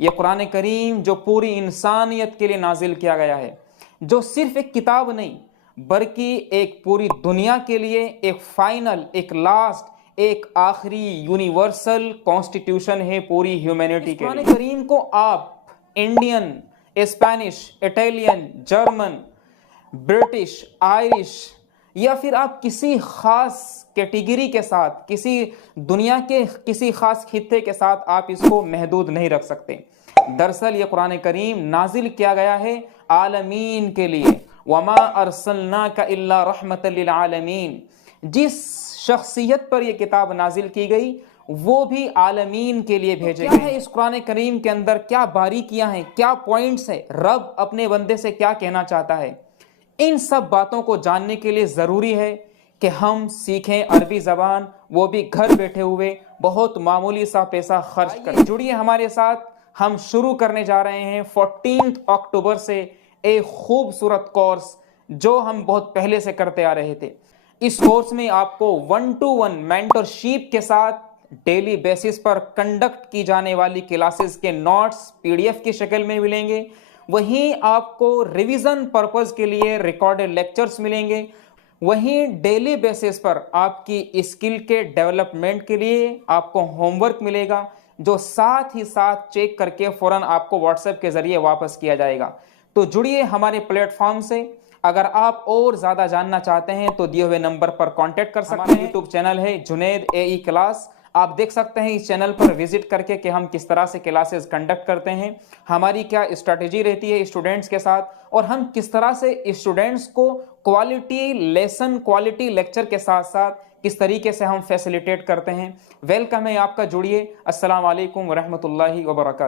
ये कुरान करीम जो पूरी इंसानियत के लिए नाजिल किया गया है, जो सिर्फ एक किताब नहीं बल्कि एक पूरी दुनिया के लिए एक फाइनल, एक लास्ट, एक आखिरी यूनिवर्सल कॉन्स्टिट्यूशन है पूरी ह्यूमैनिटी के लिए। कुरान करीम को आप Indian, Spanish, Italian, German, British, Irish या फिर आप किसी खास कैटेगरी के साथ, किसी दुनिया के किसी खास खित्ते के साथ आप इसको महदूद नहीं रख सकते। दरअसल ये कुरान करीम नाजिल किया गया है आलमीन के लिए। वमा अरसलनाका इल्ला रहमतल लिल आलमीन। जिस शख्सियत पर यह किताब नाजिल की गई वो भी आलमीन के लिए भेजे गए। क्या है इस कुरान करीम के अंदर, क्या बारीकियां हैं, क्या पॉइंट्स है, रब अपने बंदे से क्या कहना चाहता है, इन सब बातों को जानने के लिए ज़रूरी है कि हम सीखें अरबी ज़बान, वो भी घर बैठे हुए बहुत मामूली सा पैसा खर्च कर। जुड़िए हमारे साथ, हम शुरू करने जा रहे हैं 14 अक्टूबर से एक खूबसूरत कोर्स जो हम बहुत पहले से करते आ रहे थे। इस कोर्स में आपको 1-to-1 मेंटरशिप के साथ डेली बेसिस पर कंडक्ट की जाने वाली क्लासेस के नोट्स पीडीएफ की शक्ल में मिलेंगे। वहीं आपको रिवीजन पर्पस के लिए रिकॉर्डेड लेक्चर्स मिलेंगे। वहीं डेली बेसिस पर आपकी स्किल के डेवलपमेंट के लिए आपको होमवर्क मिलेगा जो साथ ही साथ चेक करके फौरन आपको व्हाट्सएप के जरिए वापस किया जाएगा। तो जुड़िए हमारे प्लेटफॉर्म से। अगर आप और ज्यादा जानना चाहते हैं तो दिए हुए नंबर पर कांटेक्ट कर सकते हैं। यूट्यूब चैनल है जुनैद एई क्लास, आप देख सकते हैं इस चैनल पर विजिट करके कि हम किस तरह से क्लासेस कंडक्ट करते हैं, हमारी क्या स्ट्रैटेजी रहती है स्टूडेंट्स के साथ, और हम किस तरह से स्टूडेंट्स को क्वालिटी लेसन, क्वालिटी लेक्चर के साथ साथ किस तरीके से हम फैसिलिटेट करते हैं। वेलकम है आपका, जुड़िए। अस्सलाम वालेकुम व रहमतुल्लाहि व बरकातहू।